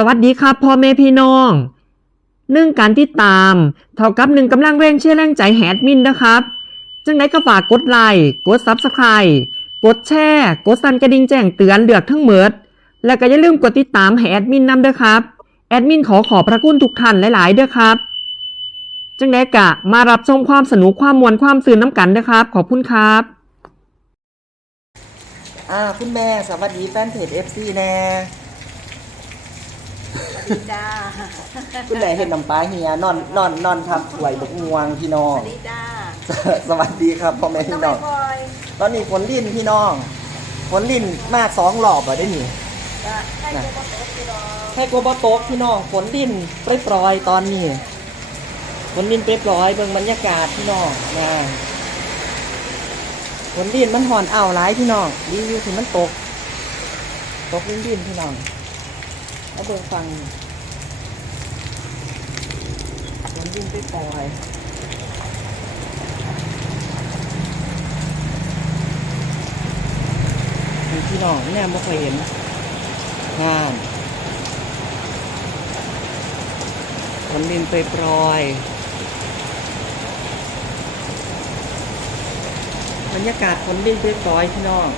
สวัสดีครับพ่อแม่พี่น้องหนึ่งการติดตาม เท่ากับหนึ่งกำลังแรงเชื่อแรงใจแฮดมินนะครับ จังไดก็ฝากกดไลค์กดซับสไคร b ์กดแชร์กดสั่นกระดิ่งแจ้งเตือนเลือกทั้งเมิดแล้วก็อย่าลืมกดติดตามให้แอดมินนำด้วยครับ แอดมินขอขอบพระคุณทุกท่านหลายๆด้วยครับ จังไดกะมารับชมความสนุกความมวลความสื่นน้ำกันนะครับ ขอบคุณครับอ่าคุณแม่สวัสดีแฟนเพจ FC แน่ จ้าคุณแม่เห็นน้ำปลาเฮียนอนนอนนอนทับถวยบกงวงพี่น้อสง วัสดีจ้าสวัสดีครับพ่อแม่ต้อพี่งน้ไปองคอยตอนนี้ฝนลิ่นพี่น้องฝนลิ่นมากสองรอบอะได้หนิจะให้เจ้าพ่อโต๊ะที่รอให้กบโต๊กพี่น้องฝนลิ่นปล่อยๆตอนนี้ฝนลิ่นปล่อยๆเบิ่งบรรยากาศพี่น้องนะฝนลิ่นมันหอนอ่าวหลายพี่น้องรีวิวถึงมันตก ตกลิ่นลิ่นพี่น้องแล้วเบิ่งฟังฝ นลิ่นปปล่อยๆนี่พี่น้องแน่ไม่เคยเห็นงานฝนลิ่นปปล่อยบรรยากาศฝนลิ่นปปล่อยๆพี่น้อง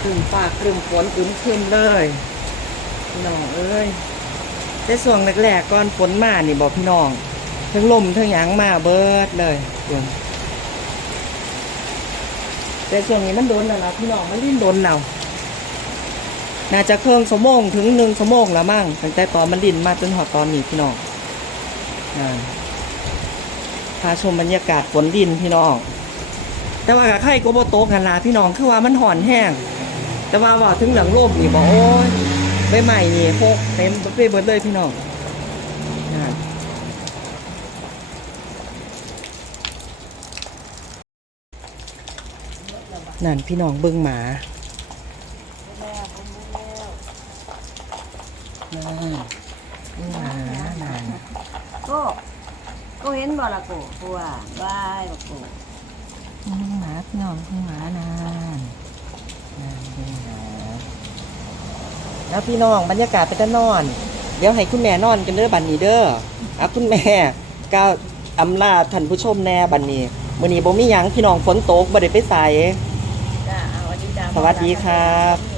ครึมฟ้าครึมฝนอึมครึมเลยพี่น้องเอ้ยแต่ส่วงแรกๆก่อนฝนมานี่บอกพี่น้องทั้งลมทั้งหยางมาเบิดเลยเดี๋ยวแต่ส่วงนี้มันโดนแล้วล่ะพี่น้องมันลิ้นโดนเราน่าจะเครื่องสมงถึงหนึ่งสมงแล้วมั่งตั้งแต่ตอนมันลิ้นมาจนหอดตอนนี้พี่น้องพาชมบรรยากาศฝนดินพี่น้อง แต่ว่าไข่โกโบโตกันลาพี่น้องคือว่ามันห่อนแห้ง แต่ว่าว่าถึงหลังร่มนี่บอกโอ้ยใบใหม่นี่พกเต็มไปเบิดเลยพี่น้องนั่นนั่นพี่น้องเบิ่งหมานั่นหมานั่นก็ก็เห็นบ่ละกูกูว่าบายบ่กูเบิ่งหมาพี่น้องเบิ่งหมานั่นนั่น เบิ่งหมาแล้วพี่น้องบรรยากาศเป็นตะนอน เดี๋ยวให้คุณแม่นอนกันเด้อบัดนี้เด้ออะคุณแม่ก้าวอำลาท่านผู้ชมแน่บัดนี้มื้อนี้บ่มีหยังพี่น้องฝนตกบ่ได้ไปไสจ้าเอาสวัสดีจ้าสวัสดีครับนี่